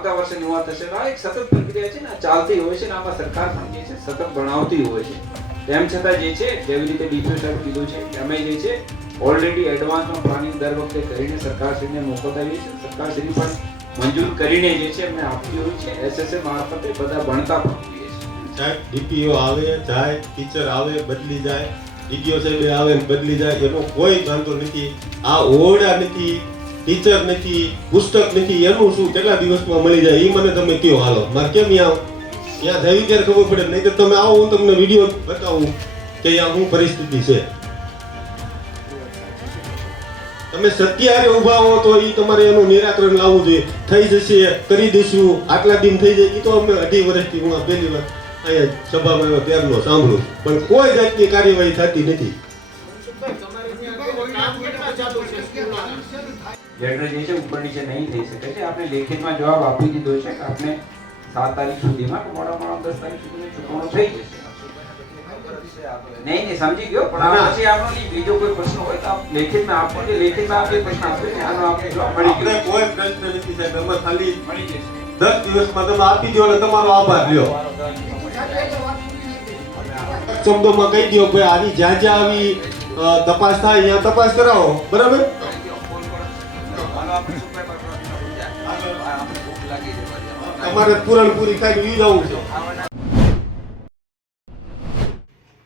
આવતા વર્ષે નવા થશે. આ એક સતત પ્રક્રિયા છે ને, ચાલતી હોય છે ને. આમાં સરકાર પણ જે છે સતત ભણાવતી હોય છે. તેમ છતાં જે છે, જેવી રીતે ડીપીઓ સાહેબ કીધું છે, અમે જે છે ઓલરેડી એડવાન્સમાં પ્લાનિંગ દર વખતે કરીને સરકારશ્રીને મોકલતા હોઈએ છીએ. સરકારશ્રી પણ મંજૂર કરીને જે છે અમને આપતી હોય છે. એસએસએ મારફતે બધા ભણતા પણ હોઈએ છીએ. સાહેબ ડીપીઓ આવે જાય, ટીચર આવે બદલી જાય, ડીપીઓ સાહેબ આવે ને બદલી જાય, એનો કોઈ વાંધો નથી. આ ઓરડા નથી, ટીચર નથી, પુસ્તક નથી, એનું શું કેટલા દિવસમાં મળી જાય એ મને તમે કયો. હાલો મારે કેમ ત્યાં જવી ત્યારે ખબર પડે. નહીં તો તમે આવો, હું તમને વિડીયો બતાવું કે અહીંયા શું પરિસ્થિતિ છે. તમે સત્યારે ઊભા હો તો એ તમારે એનું નિરાકરણ લાવવું જોઈએ. થઈ જશે, કરી દઈશું, આટલા દિન થઈ જાય. એ તો અમે 2.5 વર્ષથી હું પહેલી વાર અહીંયા સભામાં આવ્યો ત્યારનો સાંભળું, પણ કોઈ જાતની કાર્યવાહી થતી નથી. લેટર જે છે ઉપર નીચે નહીં થઈ શકે છે. આપણે લેખિતમાં જવાબ આપી દીધો છે કે આપણે 7 તારીખ સુધીમાં કે મોડામાં 10 તારીખ સુધીમાં ચૂકવણું થઈ જશે. નહીં સમજી ગયો. પણ આ પછી આપણો બીજો કોઈ પ્રશ્ન હોય તો આપ લેખિતમાં આપો. કે લેખિતમાં આપણે પ્રશ્ન આપીએ ને આનો આપણે જવાબ મળી ગયો. કોઈ પ્રશ્ન નથી સાહેબ, અમે ખાલી મળી જશે. 10 દિવસમાં તમે આપી દો એટલે તમારો આભાર લ્યો. શબ્દોમાં કહી દો ભાઈ આની જ્યાં જ્યાં આવી તપાસ થાય ત્યાં તપાસ કરાવો. બરાબર. તમારે પૂરી ખાઈ જવું છે.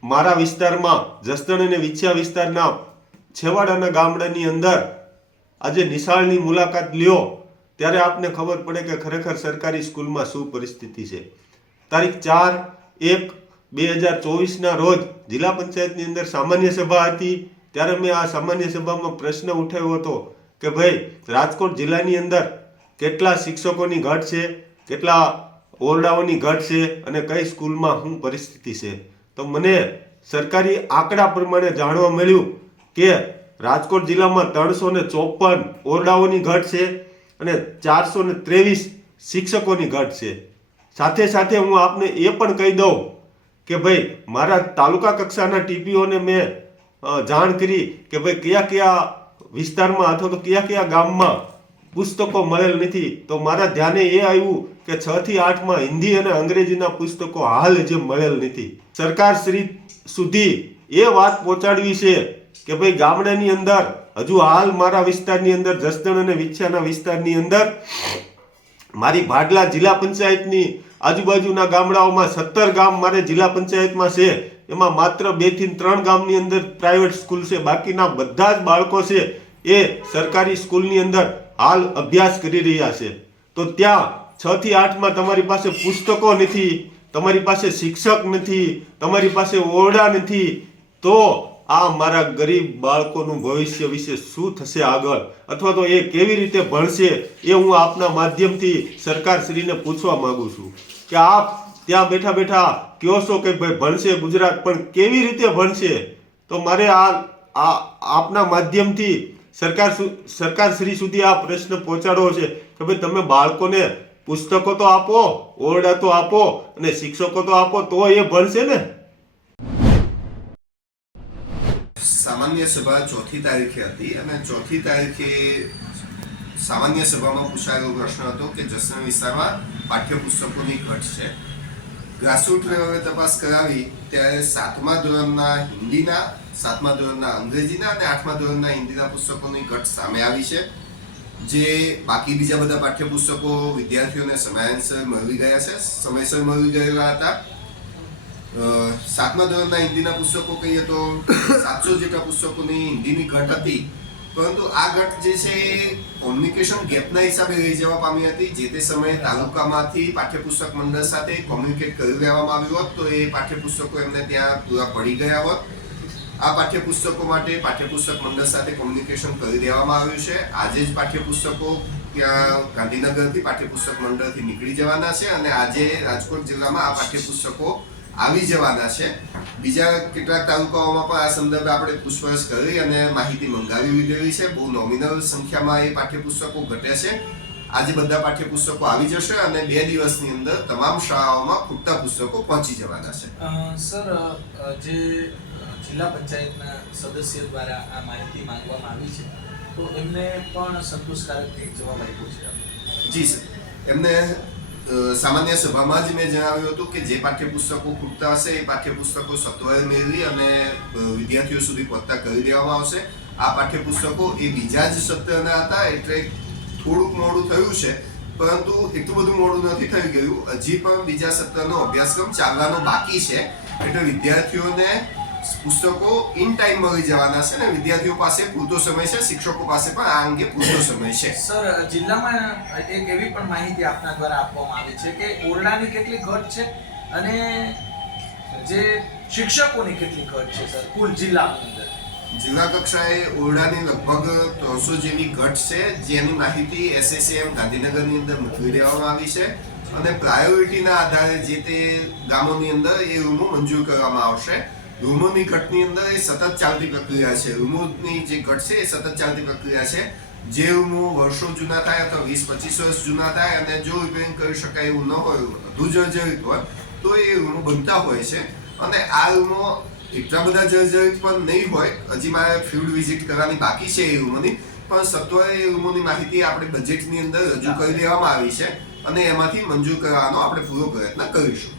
મારા વિસ્તારમાં જસદણ અને વિછિયા વિસ્તારના છેવાડાના ગામડાની અંદર આજે નિશાળની મુલાકાત લ્યો ત્યારે આપને ખબર પડે કે ખરેખર સરકારી સ્કૂલમાં શું પરિસ્થિતિ છે. તારીખ 4/1/2024 રોજ જિલ્લા પંચાયતની અંદર સામાન્ય સભા હતી. ત્યારે મેં આ સામાન્ય સભામાં પ્રશ્ન ઉઠાવ્યો હતો કે ભાઈ રાજકોટ જિલ્લાની અંદર કેટલા શિક્ષકોની ઘટ છે, કેટલા ઓરડાઓની ઘટ છે અને કઈ સ્કૂલમાં શું પરિસ્થિતિ છે. તો મને સરકારી આંકડા પ્રમાણે જાણવા મળ્યું કે રાજકોટ જિલ્લામાં 354 ઓરડાઓની ઘટ છે અને 423 શિક્ષકોની ઘટ છે. સાથે સાથે હું આપને એ પણ કહી દઉં કે ભાઈ મારા તાલુકા કક્ષાના ટીપીઓને મેં જાણ કરી કે ભાઈ કયા કયા વિસ્તારમાં અથવા તો કયા કયા ગામમાં પુસ્તકો મળેલ નથી. તો મારા ધ્યાને એ આવ્યું કે 6 થી 8માં હિન્દી અને અંગ્રેજીના પુસ્તકો હાલ જે મળેલ નથી. સરકાર શ્રી સુધી એ વાત પહોંચાડવી છે કે ભાઈ ગામડાની અંદર હજુ હાલ મારા વિસ્તારની અંદર જસદણ અને વિછિયાના વિસ્તારની અંદર મારી ભાડલા જિલ્લા પંચાયતની આજુબાજુના ગામડાઓમાં 17 ગામ મારે જિલ્લા પંચાયતમાં છે. એમાં માત્ર 2 થી 3 ગામની અંદર પ્રાઇવેટ સ્કૂલ છે. બાકીના બધા જ બાળકો છે એ સરકારી સ્કૂલની અંદર હાલ અભ્યાસ કરી રહ્યા છે. તો ત્યાં 6 થી 8માં તમારી પાસે પુસ્તકો નથી, તમારી પાસે શિક્ષક નથી, તમારી પાસે ઓરડા નથી. તો આ મારા ગરીબ બાળકોનું ભવિષ્ય વિશે શું થશે આગળ, અથવા તો એ કેવી રીતે ભણશે એ હું આપના માધ્યમથી સરકારશ્રીને પૂછવા માંગુ છું કે આપ ત્યાં બેઠા બેઠા કહો છો કે ભાઈ ભણશે ગુજરાત, પણ કેવી રીતે ભણશે. તો મારે આપના માધ્યમથી સરકારશ્રી સુધી આ પ્રશ્ન પહોંચાડવો છે કે ભાઈ તમે બાળકોને પુસ્તકો તો આપો, ઓરડા તો આપો અને શિક્ષકો તો આપો, તો એ ભણશે ને. સામાન્ય સભા 4મી તારીખે હતી અને 4મી તારીખે સામાન્ય સભામાં પૂછાયેલો પ્રશ્ન હતો કે જસદણ વિસ્તારમાં પાઠ્યપુસ્તકોની ઘટ છે. ગ્રાસરૂટ લેવલે તપાસ કરાવી ત્યારે 7મા ધોરણના હિન્દીના, 7મા ધોરણના અંગ્રેજીના અને 8મા ધોરણના હિન્દીના પુસ્તકોની ઘટ સામે આવી છે. જે બાકી બીજા બધા પાઠ્યપુસ્તકો વિદ્યાર્થીઓને સમયાંતરે મળી ગયા છે, સમયસર મળી ગયેલા હતા. 7મા ધોરણના હિન્દીના પુસ્તકો કહીએ તો 700 જેટલા પુસ્તકોની હિન્દીની ઘટ હતી. પરંતુ આ ઘટ જે છે કોમ્યુનિકેશન ગેપના હિસાબે રહી જવા પામી હતી. જે તે સમયે તાલુકામાંથી પાઠ્યપુસ્તક મંડળ સાથે કોમ્યુનિકેટ કરી લેવામાં આવ્યું હોત તો એ પાઠ્યપુસ્તકો એમને ત્યાં પૂરા પડી ગયા હોત. આ પાઠ્યપુસ્તકો માટે પાઠ્યપુસ્તક મંડળ સાથે કોમ્યુનિકેશન કરી દેવામાં આવ્યું છે. આજે જ પાઠ્યપુસ્તકો ત્યાં ગાંધીનગરથી પાઠ્યપુસ્તક મંડળથી નીકળી જવાના છે અને આજે રાજકોટ જિલ્લામાં આ પાઠ્યપુસ્તકો આવી જવાના છે. બીજા કેટલાક તાલુકાઓમાં પણ આ સંદર્ભે આપણે પૂછપરછ કરી અને માહિતી મંગાવી લીધેલી છે. બહુ નોમિનલ સંખ્યામાં એ પાઠ્યપુસ્તકો ઘટે છે. આજે બધા પાઠ્યપુસ્તકો આવી જશે અને 2 દિવસની અંદર તમામ શાળાઓમાં પૂરતા પુસ્તકો પહોંચી જવાના છે. સર, જે જિલ્લા પંચાયતના સદસ્ય દ્વારા આ માહિતી માંગવામાં આવી છે તો એમને પણ સંતોષકારક જવાબ આપ્યો છે. જી સર. એમને સામાન્ય સભામાં જ મેં જણાવ્યું હતું કે જે પાઠ્યપુસ્તકો ખૂટતા હશે એ પાઠ્યપુસ્તકો સત્વરે મેળવી અને વિદ્યાર્થીઓ સુધી પહોંચતા કરી દેવામાં આવશે. આ પાઠ્યપુસ્તકો એ બીજા જ સત્રના હતા એટલે થોડુંક મોડું થયું છે, પરંતુ એટલું બધું મોડું નથી થઈ ગયું. હજી પણ બીજા સત્રનો અભ્યાસક્રમ ચાલવાનો બાકી છે, એટલે વિદ્યાર્થીઓને પુસ્તકો ઇન ટાઈમ મળી જવાના છે અને વિદ્યાર્થીઓ પાસે પૂરતો સમય છે, શિક્ષકો પાસે પણ આ અંગે પૂરતો સમય છે. સર, જિલ્લામાં એક એવી પણ માહિતી આપના દ્વારા આપવામાં આવી છે કે ઓરડાની કેટલી ઘટ છે અને જે શિક્ષકોની કેટલી ઘટ છે સર કુલ જિલ્લાની અંદર? જિલ્લા કક્ષાએ ઓરડાની લગભગ 300 જેવી ઘટ છે, જેની માહિતી SSAM ગાંધીનગરની અંદર મોકલી દેવામાં આવી છે અને પ્રાયોરિટીના આધારે જે તે ગામોની અંદર એ રૂમો મંજૂર કરવામાં આવશે. રૂમોની ઘટની અંદર એ સતત ચાલતી પ્રક્રિયા છે. રૂમોની જે ઘટ છે એ સતત ચાલતી પ્રક્રિયા છે. જે રૂમો વર્ષો જૂના થાય અથવા 20-25 વર્ષ જૂના થાય અને જો રિપેરિંગ કરી શકાય એવું ન હોય, વધુ જર્જરિત હોય, તો એ રૂમો બનતા હોય છે. અને આ રૂમો એટલા બધા જર્જરિત પણ નહીં હોય. હજી મારે ફિલ્ડ વિઝિટ કરવાની બાકી છે એ રૂમોની, પણ સત્વરે એ રૂમોની માહિતી આપણે બજેટની અંદર રજૂ કરી દેવામાં આવી છે અને એમાંથી મંજૂર કરવાનો આપણે પૂરો પ્રયત્ન કરીશું.